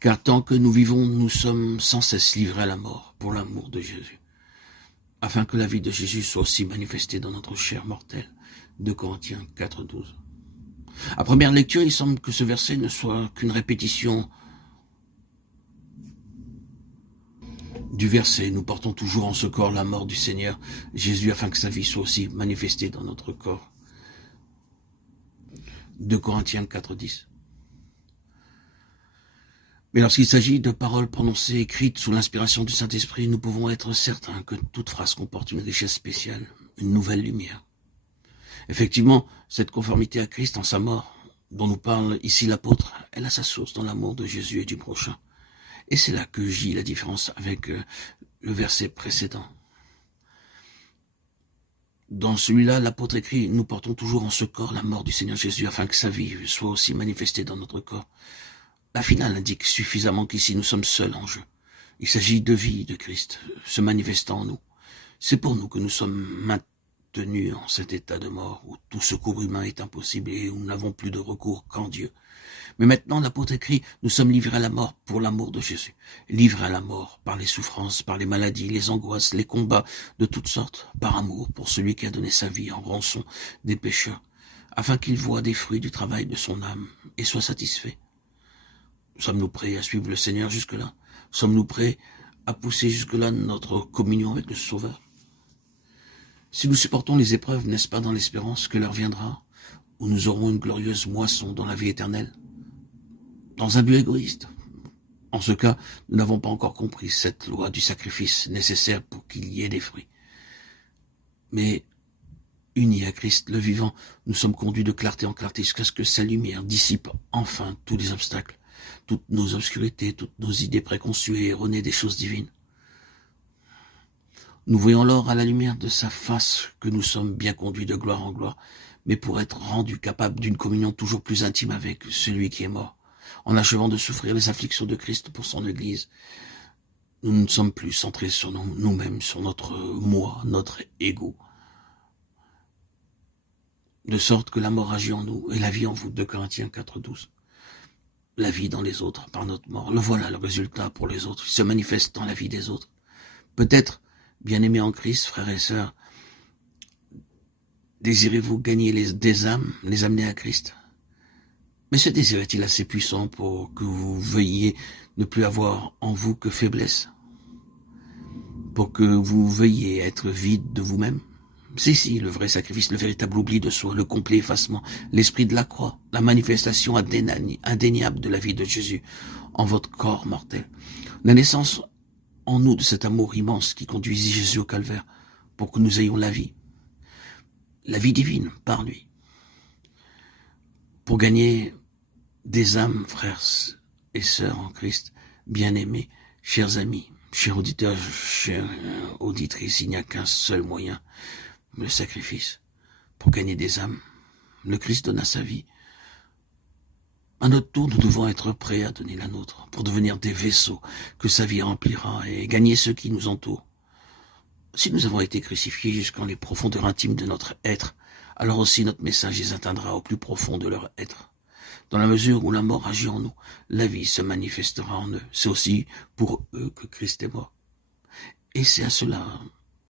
Car tant que nous vivons, nous sommes sans cesse livrés à la mort pour l'amour de Jésus, afin que la vie de Jésus soit aussi manifestée dans notre chair mortelle. 2 Corinthiens 4,12. À première lecture, il semble que ce verset ne soit qu'une répétition du verset. Nous portons toujours en ce corps la mort du Seigneur Jésus, afin que sa vie soit aussi manifestée dans notre corps. 2 Corinthiens 4,10. Mais lorsqu'il s'agit de paroles prononcées, écrites sous l'inspiration du Saint-Esprit, nous pouvons être certains que toute phrase comporte une richesse spéciale, une nouvelle lumière. Effectivement, cette conformité à Christ en sa mort, dont nous parle ici l'apôtre, elle a sa source dans l'amour de Jésus et du prochain. Et c'est là que gît la différence avec le verset précédent. Dans celui-là, l'apôtre écrit, nous portons toujours en ce corps la mort du Seigneur Jésus, afin que sa vie soit aussi manifestée dans notre corps. La finale indique suffisamment qu'ici nous sommes seuls en jeu. Il s'agit de vie de Christ, se manifestant en nous. C'est pour nous que nous sommes maintenus en cet état de mort, où tout secours humain est impossible et où nous n'avons plus de recours qu'en Dieu. Mais maintenant, l'apôtre écrit, nous sommes livrés à la mort pour l'amour de Jésus. Livrés à la mort par les souffrances, par les maladies, les angoisses, les combats de toutes sortes, par amour pour celui qui a donné sa vie en rançon des pécheurs, afin qu'il voie des fruits du travail de son âme et soit satisfait. Sommes-nous prêts à suivre le Seigneur jusque-là? Sommes-nous prêts à pousser jusque-là notre communion avec le Sauveur? Si nous supportons les épreuves, n'est-ce pas dans l'espérance que l'heure viendra où nous aurons une glorieuse moisson dans la vie éternelle? Dans un but égoïste. En ce cas, nous n'avons pas encore compris cette loi du sacrifice nécessaire pour qu'il y ait des fruits. Mais, unis à Christ le vivant, nous sommes conduits de clarté en clarté jusqu'à ce que sa lumière dissipe enfin tous les obstacles, toutes nos obscurités, toutes nos idées préconçues et erronées des choses divines. Nous voyons alors à la lumière de sa face que nous sommes bien conduits de gloire en gloire, mais pour être rendus capables d'une communion toujours plus intime avec celui qui est mort, en achevant de souffrir les afflictions de Christ pour son Église. Nous ne sommes plus centrés sur nous-mêmes, sur notre moi, notre ego, de sorte que la mort agit en nous et la vie en vous. 2 Corinthiens 4,12. La vie dans les autres par notre mort. Le voilà le résultat pour les autres. Il se manifeste dans la vie des autres. Peut-être, bien-aimés en Christ, frères et sœurs, désirez-vous gagner des âmes, les amener à Christ? Mais ce désir est-il assez puissant pour que vous veuilliez ne plus avoir en vous que faiblesse? Pour que vous veuilliez être vide de vous-même? Si, le vrai sacrifice, le véritable oubli de soi, le complet effacement, l'esprit de la croix, la manifestation indéniable de la vie de Jésus en votre corps mortel. La naissance en nous de cet amour immense qui conduisit Jésus au calvaire pour que nous ayons la vie divine par lui. Pour gagner des âmes, frères et sœurs en Christ, bien-aimés, chers amis, chers auditeurs, chères auditrices, il n'y a qu'un seul moyen, le sacrifice. Pour gagner des âmes, le Christ donna sa vie. À notre tour, nous devons être prêts à donner la nôtre pour devenir des vaisseaux que sa vie remplira et gagner ceux qui nous entourent. Si nous avons été crucifiés jusqu'en les profondeurs intimes de notre être, alors aussi notre message les atteindra au plus profond de leur être. Dans la mesure où la mort agit en nous, la vie se manifestera en eux. C'est aussi pour eux que Christ est mort. Et c'est à cela